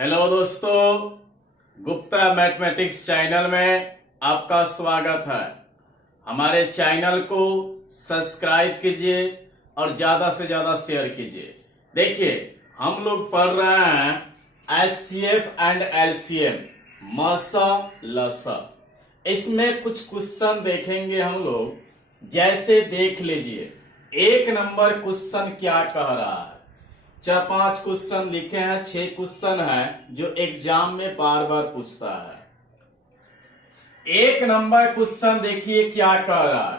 Hello दोस्तों, Gupta mathematics channel में आपका स्वागत है। हमारे चैनल को सब्सक्राइब कीजिए और ज्यादा से ज्यादा शेयर कीजिए। देखिए, हम लोग पढ़ रहे हैं एचसीएफ एंड एलसीएम, मसा लसा। इसमें कुछ क्वेश्चन देखेंगे हम लोग। जैसे देख लीजिए, 1 नंबर क्वेश्चन क्या कह रहा है। 4-5 क्वेश्चन लिखे हैं, 6 क्वेश्चन है जो एग्जाम में बार बार पूछता है। 1 नंबर क्वेश्चन देखिए क्या कह रहा है।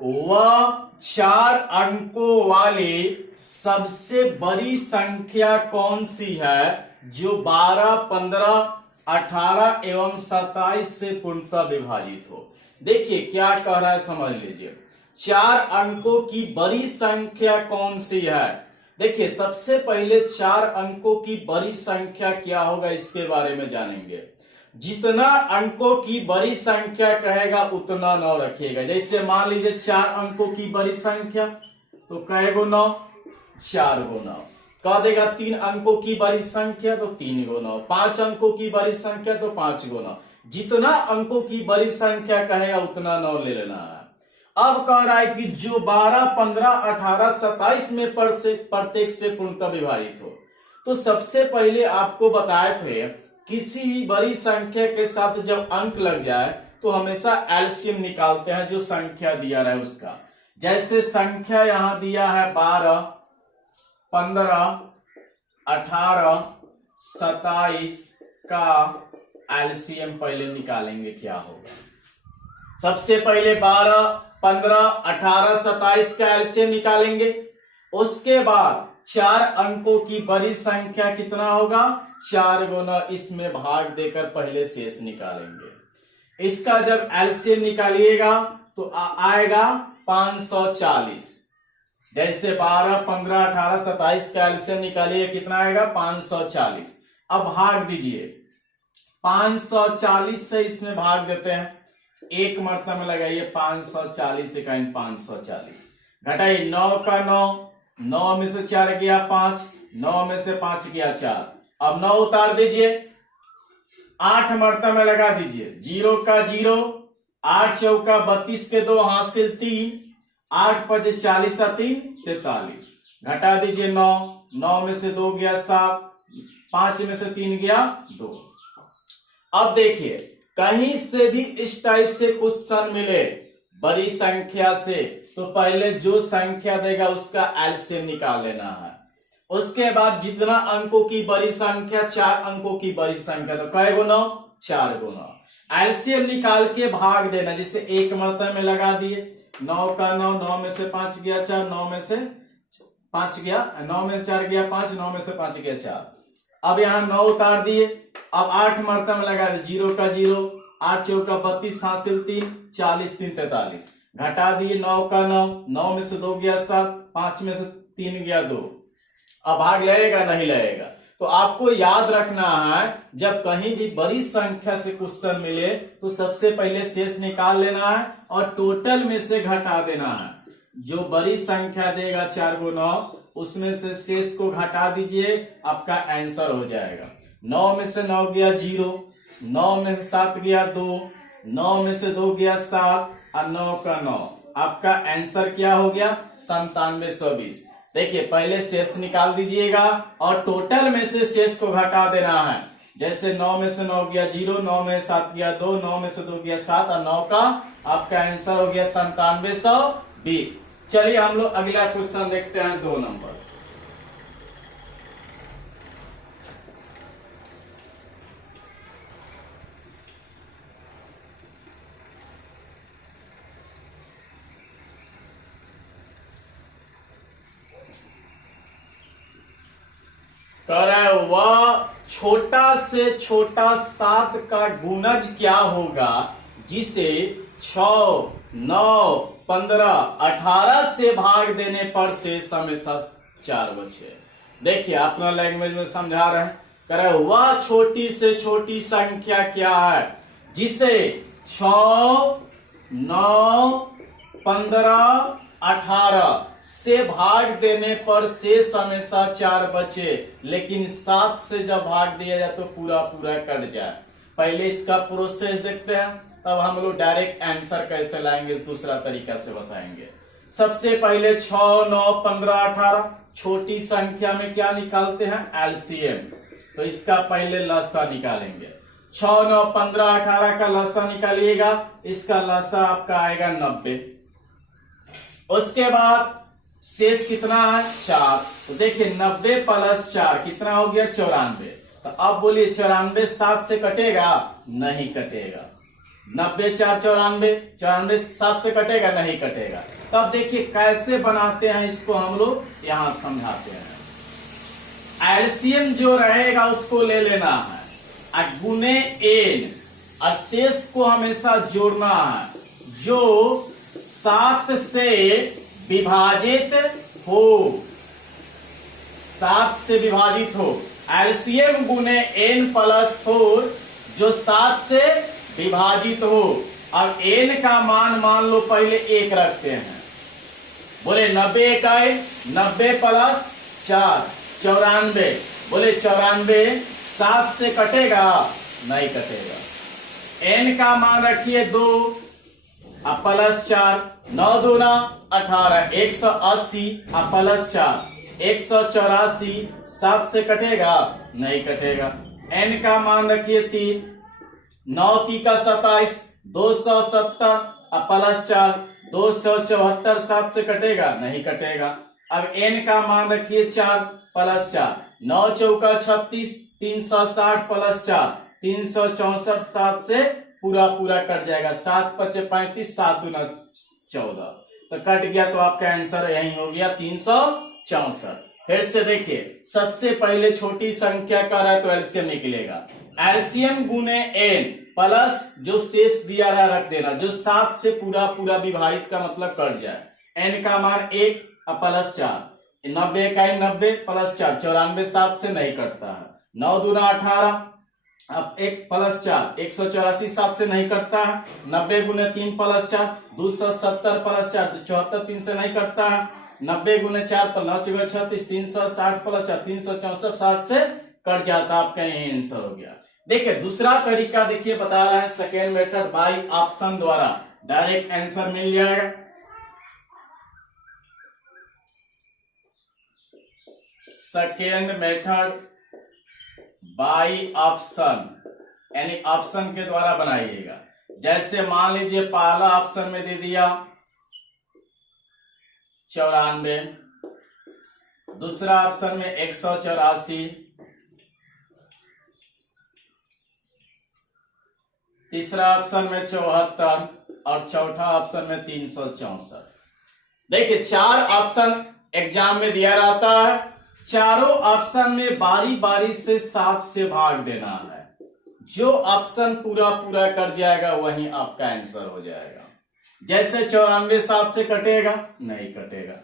वह 4 अंकों वाली सबसे बड़ी संख्या कौन सी है जो 12, 15, 18 एवं 27 से पूर्णतः विभाजित हो। देखिए क्या कह रहा है, समझ लीजिए। 4 अंकों की बड़ी संख्या कौन सी है। देखिए, सबसे पहले 4 अंकों की बड़ी संख्या क्या होगा इसके बारे में जानेंगे। जितना अंकों की बड़ी संख्या कहेगा उतना 9 रखिएगा। जैसे मान लीजिए 4 अंकों की बड़ी संख्या, तो कहेगो 9, 4 गो 9। कह देगा 3 अंकों की बड़ी संख्या, तो 3 गो 9। 5 अंकों की बड़ी संख्या, तो 5 गो 9। जितना अंकों की बड़ी संख्या कहेगा उतना 9 ले लेना है। अब कह रहा है कि जो 12, 15, 18, 27 में प्रत्येक से पूर्णतः विभाजित हो। तो सबसे पहले आपको बताए थे, किसी भी बड़ी संख्या के साथ जब अंक लग जाए तो हमेशा एलसीएम निकालते हैं जो संख्या दिया रहे उसका। जैसे संख्या यहां दिया है 12, 15, 18, 27 का एलसीएम पहले निकालेंगे क्या होगा। सबसे पहले 12, 15, 18, 27 का एलसीएम निकालेंगे। उसके बाद 4 अंकों की बड़ी संख्या कितना होगा, 4 गुना इसमें भाग देकर पहले शेष निकालेंगे। इसका जब एलसीएम निकालिएगा तो आएगा 540। जैसे 12, 15, 18, 27 का एलसीएम निकालिए, कितना आएगा 540। अब भाग दीजिए, 540 से इसमें भाग देते हैं। एक मरतबा में लगाइए 540 सेकंड 540 घटाइए 9 का 9 में से 4 गया 5, 9 में से 5 गया 4। अब 9 उतार दीजिए, 8 मरतबा में लगा दीजिए। 0 का 0, 8 चौका 32 पे 2 हासिल 3, 8 5 40 3 43। घटा दीजिए 9 में से 2 गया 7, 5 में से 3 गया 2। अब देखिए, कहीं से भी इस टाइप से क्वेश्चन मिले बड़ी संख्या से, तो पहले जो संख्या देगा उसका एलसीएम निकाल लेना है। उसके बाद जितना अंकों की बड़ी संख्या, 4 अंकों की बड़ी संख्या, तो कै गुना 4 गुना एलसीएम निकाल के भाग देना। जैसे एक मरतबे में लगा दिए, 9 का 9 में से 5 गया 4, 9 में से 5 गया, 9 में से 4 गया 5, 9 में से 5 गया 4। अब यहाँ 9 उतार दिए। अब 8 मरतबा में लगा दिए, 0 का 0, 8 चौका 32 हासिल 3, 40 3 43। घटा दिए 9 का 9 में से 2 गया 7, 5 में से 3 गया 2। अब भाग लगेगा नहीं लगेगा। तो आपको याद रखना है, जब कहीं भी बड़ी संख्या से क्वेश्चन मिले तो सबसे पहले शेष निकाल लेना है और टोटल में से घटा देना है। जो बड़ी संख्या देगा 4 गो 9, उसमें से शेष को घटा दीजिए, आपका आंसर हो जाएगा। 9 में से 9 गया 0, 9 में से 7 गया 2, 9 में से 2 गया 7 और 9 का 9। आपका आंसर क्या हो गया, 9720। देखिए, पहले शेष निकाल दीजिएगा और टोटल में से शेष को घटा देना है। जैसे 9 में से 9 गया 0, 9 में 7 गया 2, 9 में से 2 गया 7 और 9 का आपका आंसर हो गया 9720। चलिए हम लोग अगला क्वेश्चन देखते हैं, 2 नंबर। कह रहा है, वह छोटा से छोटा 7 का गुणज क्या होगा जिसे 6, 9, 15, 18 से भाग देने पर शेष हमेशा 4 बचे। देखिए, अपना लैंग्वेज में समझा रहे हैं। कह रहे, वह छोटी से छोटी संख्या क्या है जिसे 6, 9, 15, 18 से भाग देने पर शेष हमेशा 4 बचे, लेकिन 7 से जब भाग दिया जाए तो पूरा पूरा कट जाए। पहले इसका प्रोसेस देखते हैं, तब हम लोग डायरेक्ट आंसर कैसे लाएंगे इस दूसरा तरीका से बताएंगे। सबसे पहले 6, 9, 15, 18 छोटी संख्या में क्या निकालते हैं? एलसीएम। तो इसका पहले लसा निकालेंगे। 6, 9, 15, 18 का लसा निकालिएगा, इसका लसा आपका आएगा 90। उसके बाद शेष कितना है? 4। तो देखिए 90 प्लस 4 कितना हो गया? 94। तो अब बोलिए 94 7 से कटेगा? नहीं कटेगा। 90 4 94, 94 7 से कटेगा? नहीं कटेगा। तब देखिए कैसे बनाते हैं इसको, हम लोग यहां समझाते हैं। एलसीएम जो रहेगा उसको ले लेना है गुने एन, और शेष को हमेशा जोड़ना है जो 7 से विभाजित हो, 7 से विभाजित हो। एलसीएम गुने एन प्लस 4 जो 7 से विभाजित हो। अब एन का मान लो पहले 1 रखते हैं। बोले 90 इकाई, 90 प्लस 4 94। बोले 94 7 से कटेगा? नहीं कटेगा। एन का मान रखिए 2 अब प्लस 4, 9 दूना 18, 180 अब प्लस 4 184। 7 से कटेगा? नहीं कटेगा। एन का मान रखिए 3, 9 3 का 27, 270 अब प्लस 4 274। 7 से कटेगा? नहीं कटेगा। अब एन का मान रखिए 4 प्लस 4, 9 चौका 36, 360 प्लस 4 364। 7 से पूरा पूरा कट जाएगा। 7 5 35, 7 दूना 14, तो कट गया। तो आपका आंसर यही हो गया 364। फिर से देखिए, सबसे पहले छोटी संख्या का रहा तो एलसीएम निकलेगा। एलसीएम गुने एन प्लस जो शेष दिया रहा रख देना, जो 7 से पूरा पूरा विभाजित का मतलब कट जाए। एन का मान 1 प्लस 4, 90 इकाई 90 प्लस 4 94। 7 से नहीं कटता है। 9 दूना 18 अब 1 प्लस 4 184। 7 से नहीं कटता है। 90 गुने 3 प्लस 4 270 प्लस 4 74। 3 से नहीं कटता है। 90 गुने 4 पर 9 चौका 36 360 प्लस 4 364। 7 से कट जाता। आपका यही आंसर हो गया। देखिए दूसरा तरीका देखिए बता रहा है, सेकेंड मेथड बाय ऑप्शन द्वारा डायरेक्ट आंसर मिल जाएगा। सेकेंड मेथड बाय ऑप्शन, यानी ऑप्शन के द्वारा बनाइएगा। जैसे मान लीजिए पहला ऑप्शन में दे दिया 94, दूसरा ऑप्शन में 184, तीसरा ऑप्शन में 74 और चौथा ऑप्शन में 364। देखिए 4 ऑप्शन एग्जाम में दिया रहता है। चारों ऑप्शन में बारी बारी से 7 से भाग देना है। जो ऑप्शन पूरा पूरा कर जाएगा वही आपका आंसर हो जाएगा। जैसे 94 7 से कटेगा? नहीं कटेगा।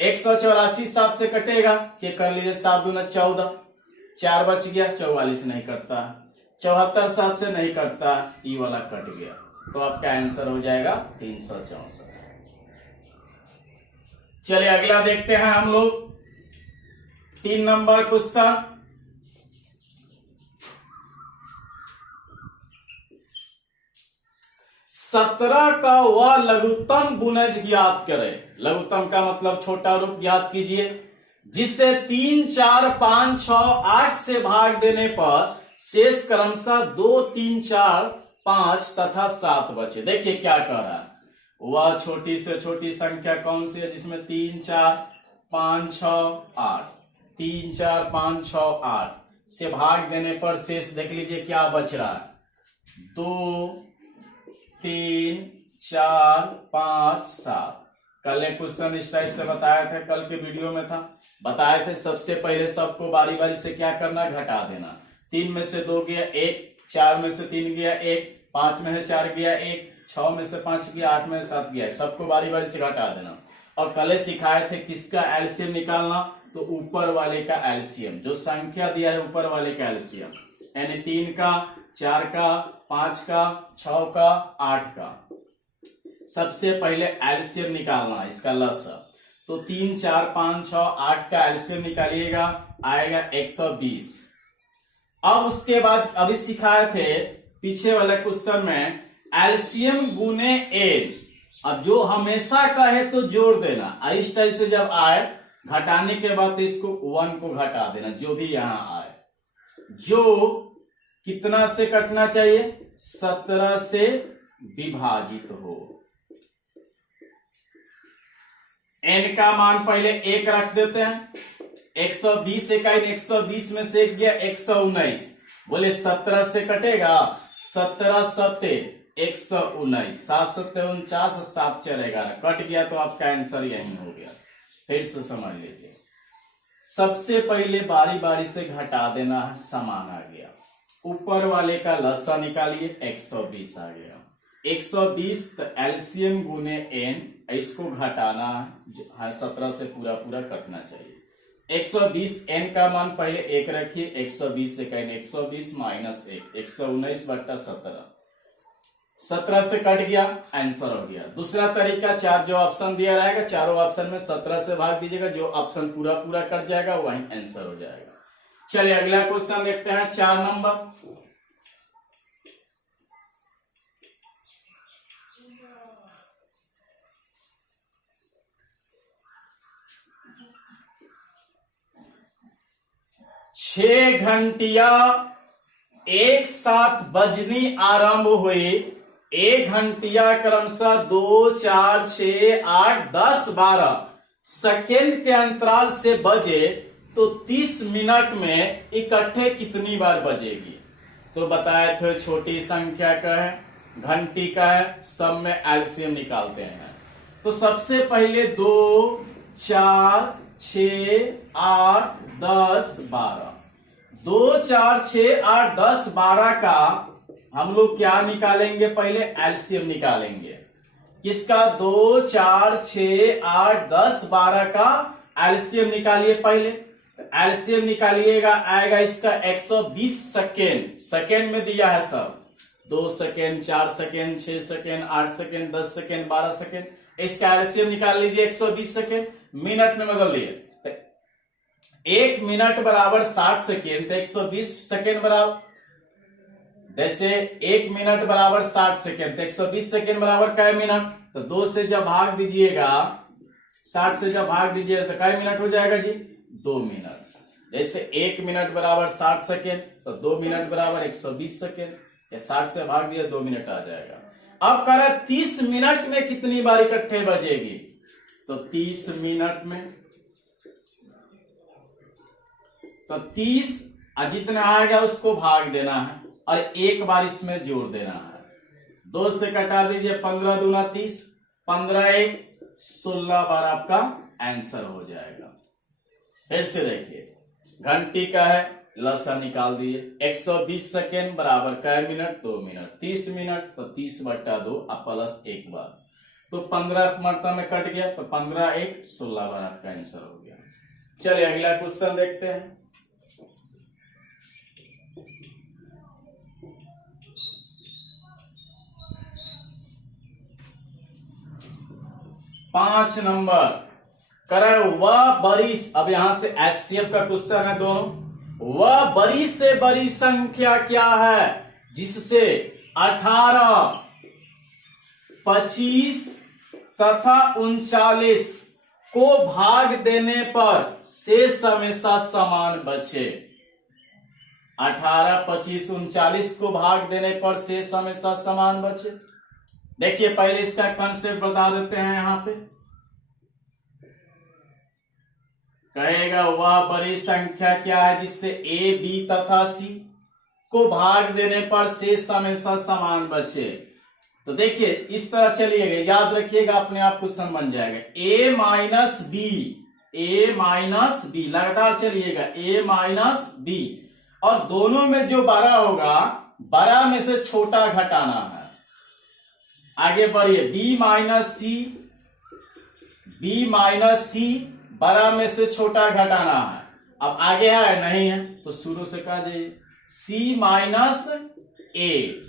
184 7 से कटेगा? चेक कर लीजिए, 7 दूना 14, 4 बच गया, 44 नहीं कटता। 74 7 से नहीं कटता, ई वाला कट गया। तो आपका आंसर हो जाएगा 364। चलिए अगला देखते हैं हम लोग। 3 नंबर क्वेश्चन। सत्रह का वह लघुत्तम गुणज ज्ञात करे। लघुत्तम का मतलब छोटा रूप ज्ञात कीजिए, जिसे 3 4 5 6 8 से भाग देने पर शेष क्रमशः 2 3 4 5 तथा 7 बचे। देखिए क्या कह रहा है, वह छोटी से छोटी संख्या कौन सी है जिसमें 3 4 5 6 8 3 4 5 6 8 से भाग देने पर शेष देख लीजिए क्या बच रहा है, 2 3 4 5 7। कल एक क्वेश्चन इस टाइप से बताया था, कल के वीडियो में था, बताए थे सबसे पहले सबको बारी बारी से क्या करना, घटा देना। 3 में से 2 गया 1, 4 में से 3 गया 1, 5 में से 4 गया 1, 6 में से 5 गया, 8 में से 7 गया, सबको बारी बारी से घटा देना। और कल सिखाए थे किसका एलसीएम निकालना, तो ऊपर वाले का एलसीएम, जो संख्या दिया है ऊपर वाले का एलसीएम, यानी 3 का 4 का 5 का 6 का 8 का सबसे पहले एलसीएम निकालना है इसका लसा। तो 3 4 5 6 8 का एलसीएम निकालिएगा, आएगा 120। अब उसके बाद अभी सिखाए थे पीछे वाले क्वेश्चन में एलसीएम गुने एन। अब जो हमेशा का है तो जोड़ देना, इस टाइप से जब आए घटाने के बाद तो इसको 1 को घटा देना, जो भी यहां आए। जो कितना से कटना चाहिए, 17 से विभाजित हो। एन का मान पहले 1 रख देते हैं। 120 इकाई 120 में से गया 119, बोले 17 से कटेगा, 17 सत्ते 119, 7 सत्ते 49, 7 4 11, कट गया तो आपका आंसर यही हो गया। फिर से समझ लीजिए, सबसे पहले बारी बारी से घटा देना है, समान आ गया। ऊपर वाले का लसा निकालिए, 120 आ गया। 120 तो एलसीएम गुने एन, इसको घटाना है, 17 से पूरा पूरा कटना चाहिए। 120 एन का मान पहले 1 रखिए, 120 से कहें 120 माइनस 1, 119/17, 17 से कट गया, आंसर हो गया। दूसरा तरीका, 4 जो ऑप्शन दिया रहेगा चारों ऑप्शन में 17 से भाग दीजिएगा, जो ऑप्शन पूरा पूरा कट जाएगा वही आंसर हो जाएगा। चलिए अगला क्वेश्चन देखते हैं, 4 नंबर। छह घंटिया एक साथ बजनी आरंभ हुई। 1 घंटिया क्रमशः 2 4 6 8 10 12 सेकेंड के अंतराल से बजे तो 30 मिनट में इकट्ठे कितनी बार बजेगी। तो बताए थे छोटी संख्या का है, घंटी का है, सब में एलसीएम निकालते हैं। तो सबसे पहले 2 4 6 8 10 12, 2 4 6 8 10 12 का हम लोग क्या निकालेंगे, पहले एलसीएम निकालेंगे। किसका, 2 4 6 8 10 12 का एलसीएम निकालिए पहले। एलसीएम निकालिएगा, आएगा इसका 120 सेकेंड, सेकेंड में दिया है सब, 2 second 4 second 6 second 8 second 10 second 12 second. इसका एलसीएम निकाल लीजिए, 120 सेकेंड मिनट में बदल लिए, 1 मिनट बराबर 60 सेकेंड, तो 120 सेकेंड बराबर, जैसे 1 मिनट बराबर 60 सेकेंड, तो 120 सेकेंड बराबर कै मिनट। तो 2 से जब भाग दीजिएगा, 60 से जब भाग दीजिएगा तो कै मिनट हो जाएगा जी, 2 मिनट। जैसे 1 मिनट बराबर 60 सेकेंड, तो 2 मिनट बराबर 120 सेकेंड, या 60 से भाग दिया 2 मिनट आ जाएगा। अब कह रहा 30 मिनट में कितनी बार इकट्ठे बजेगी, तो 30 मिनट में, तो 30 जितना आएगा उसको भाग देना है और एक बार इसमें जोड़ देना है। 2 से कटा दीजिए, 15 दूना 30, 15 1 16 बार आपका आंसर हो जाएगा। फिर से देखिए, घंटी का है, लसा निकाल दिए, 120 सेकेंड बराबर कै मिनट, 2 मिनट, 30 मिनट तो 30/2 प्लस 1 बार, तो 15 मरतबा में कट गया, तो 15 1 16 बार आपका आंसर हो गया। चलिए अगला क्वेश्चन देखते हैं। पांच नंबर, करे वह बड़ी, अब यहां से एचसीएफ का क्वेश्चन है दोनों। वह बड़ी से बड़ी संख्या क्या है जिससे 18, 25 तथा 39 को भाग देने पर शेष हमेशा समान बचे। 18, 25, 39 को भाग देने पर शेष हमेशा समान बचे। देखिए पहले इसका कंसेप्ट बता देते हैं। यहां पे कहेगा वह बड़ी संख्या क्या है जिससे ए, बी तथा सी को भाग देने पर शेष हमेशा समान बचे। तो देखिए इस तरह चलिएगा, याद रखिएगा, अपने आप क्वेश्चन बन जाएगा। ए माइनस बी, ए माइनस बी, लगातार चलिएगा, ए माइनस बी, और दोनों में जो बड़ा होगा बड़ा में से छोटा घटाना है। आगे बढ़िए, बी माइनस सी, बी माइनस सी, बड़ा में से छोटा घटाना है। अब आगे है नहीं है तो शुरू से कहा जाइए, सी माइनस ए,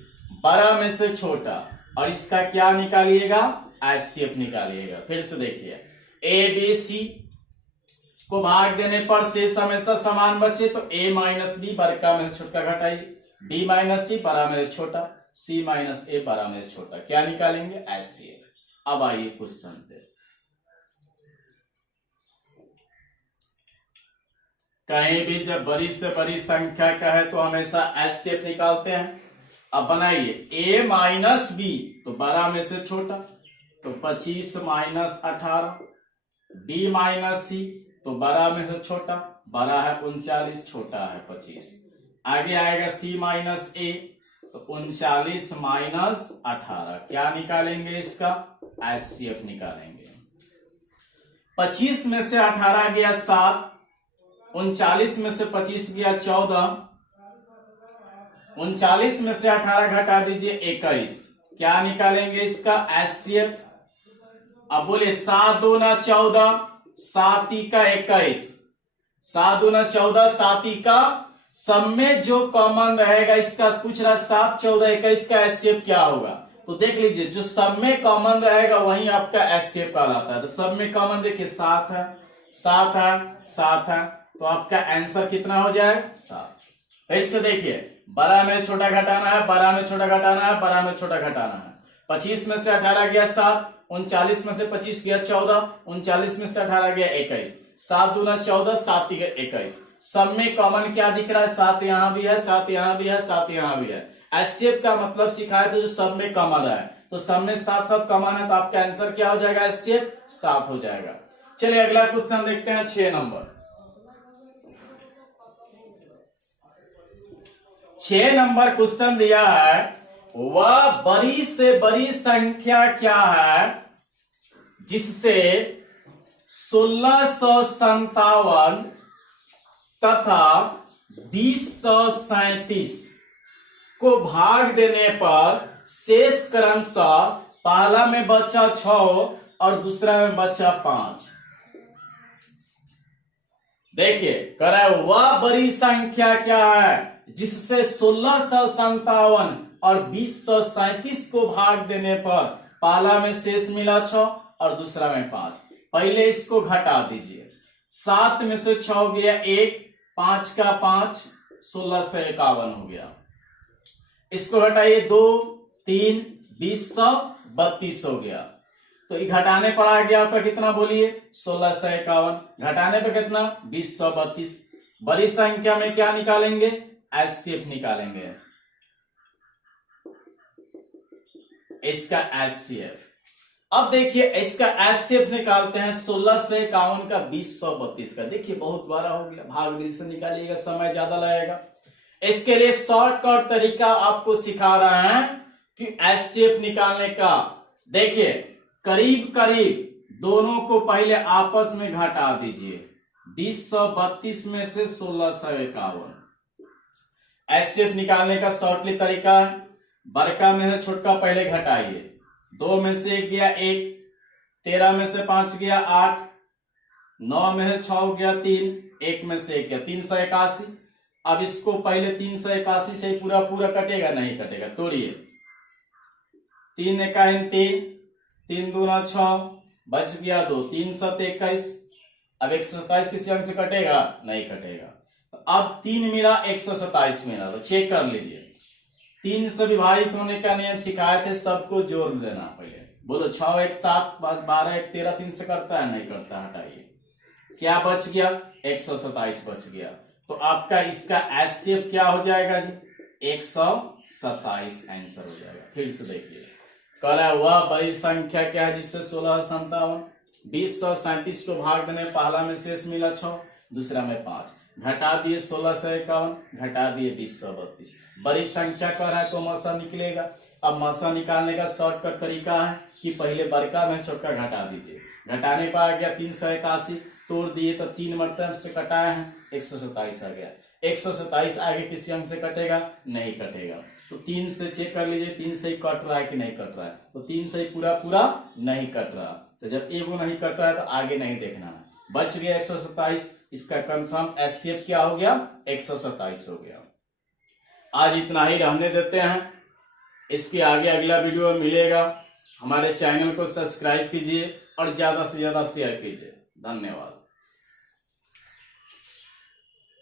बड़ा में से छोटा, और इसका क्या निकालिएगा, एचसीएफ निकालिएगा। फिर से देखिए, ए बी सी को भाग देने पर शेष हमेशा समान बचे, तो a माइनस बी बड़का में से छोटा घटाइए, b माइनस सी बड़ा में से छोटा, c माइनस ए बड़ा में से छोटा, क्या निकालेंगे? एचसीएफ। अब आइए क्वेश्चन पे, कहीं भी जब बड़ी से बड़ी संख्या का है तो हमेशा एचसीएफ निकालते हैं। अब बनाइए, a माइनस बी तो बड़ा में से छोटा, तो 25 माइनस 18, b माइनस सी तो बड़ा में से छोटा, बड़ा है 39, छोटा है 25। आगे आएगा c माइनस ए तो 39 माइनस 18, क्या निकालेंगे? इसका एचसीएफ निकालेंगे। 25 में से 18 गया 7, 39 में से 25 गया 14, 39 में से 18 घटा दीजिए 21, क्या निकालेंगे? इसका एचसीएफ। अब बोले 7 दूना 14, 7 का 21, 7 दूना 14, 7 का सब में जो कॉमन रहेगा, इसका पूछ रहा है 7 14 21 का एचसीएफ क्या होगा? तो देख लीजिए, जो सब में कॉमन रहेगा वही आपका एचसीएफ कहलाता है। तो सब में कॉमन देखिए 7 है, 7 है, 7 है, तो आपका आंसर कितना हो जाए? 7। फिर से देखिए, बड़ा में छोटा घटाना है, बड़ा में छोटा घटाना है, बड़ा में छोटा घटाना है। 25 में से 18 गया 7, 39 में से 25 गया 14, 39 में से 18 गया 21, 7 दूना 14, 7 गया 21, सब में कॉमन क्या दिख रहा है? 7 यहां भी है, 7 यहां भी है, 7 यहां भी है। एचसीएफ का मतलब सिखाया तो जो सब में कॉमन है, तो सब में 7 कॉमन है, तो आपका आंसर क्या हो जाएगा? एचसीएफ 7 हो जाएगा। चलिए अगला क्वेश्चन देखते हैं, 6 नंबर। 6 नंबर क्वेश्चन दिया है, वह बड़ी से बड़ी संख्या क्या है जिससे 1657 तथा 2037 को भाग देने पर शेष क्रमशः पहला में बचा 6 और दूसरा में बचा 5। देखिए कह रहा है, वह बड़ी संख्या क्या है जिससे 1657 और 2037 को भाग देने पर पहला में शेष मिला 6 और दूसरा में 5। पहले इसको घटा दीजिए, 7 में से 6 गया 1, 5 का 5, 1651 हो गया। इसको घटाइए 2, 3, 2032 हो गया। तो ये घटाने पर आ गया आपका कितना? बोलिए 1651, घटाने पर कितना? 2032। बड़ी संख्या में क्या निकालेंगे? एचसीएफ निकालेंगे, इसका एचसीएफ। अब देखिए इसका एचसीएफ निकालते हैं, 1651 का 2032 का। देखिए बहुत बड़ा हो गया, भाग से निकालिएगा, समय ज्यादा लगेगा। इसके लिए शॉर्टकट तरीका आपको सिखा रहे हैं कि एचसीएफ निकालने का। देखिए करीब करीब दोनों को पहले आपस में घटा दीजिए, 2032 में से 1651। एचसीएफ निकालने का शॉर्टली तरीका है, बड़का में से छोटका पहले घटाइए। 2 में से 1 गया 1, 13 में से 5 गया 8, 9 में से 6 गया 3, 1 में से 1 गया 381। अब इसको पहले 381 से पूरा पूरा कटेगा? नहीं कटेगा, तोड़िए। 3 एकाइन 3, 3 दूना 6, बच गया 2, 3 7 21। अब 127 किसी अंक से कटेगा? नहीं कटेगा। तो अब 3 मिला, 127 मिला, तो चेक कर लीजिए। 3 से विभाजित होने का नियम सिखाए थे, सबको जोड़ देना पहले। बोलो 6 1 7, 12 1 13, 3 से करता है? नहीं करता, हटाइए। क्या बच गया? 127 बच गया। तो आपका इसका एचसीएफ क्या हो जाएगा जी? 127 आंसर हो जाएगा। फिर से देखिए, कह रहा है वह बड़ी संख्या क्या है जिससे 1657 2037 को भाग देने पहला में शेष मिला 6, दूसरा में 5, घटा दिए 1651, घटा दिए 2032। बड़ी संख्या कह रहा है तो मसा निकलेगा। अब मसा निकालने का शॉर्टकट तरीका है कि पहले बड़का में छोटका घटा दीजिए। घटाने पर आ गया 381, तोड़ दिए तो 3 मरतब से कटाए हैं, 127 आ गया। 127 आगे किसी अंक से कटेगा? नहीं कटेगा। तो 3 से चेक कर लीजिए, 3 से ही कट रहा है कि नहीं कट रहा है? तो 3 से ही पूरा पूरा नहीं कट रहा। तो जब एगो नहीं कट रहा है तो आगे नहीं देखना है। बच गया 127, इसका कंफर्म एचसीएफ क्या हो गया? 127 हो गया। आज इतना ही रहने देते हैं, इसके आगे अगला वीडियो मिलेगा। हमारे चैनल को सब्सक्राइब कीजिए और ज्यादा से ज्यादा शेयर कीजिए। धन्यवाद।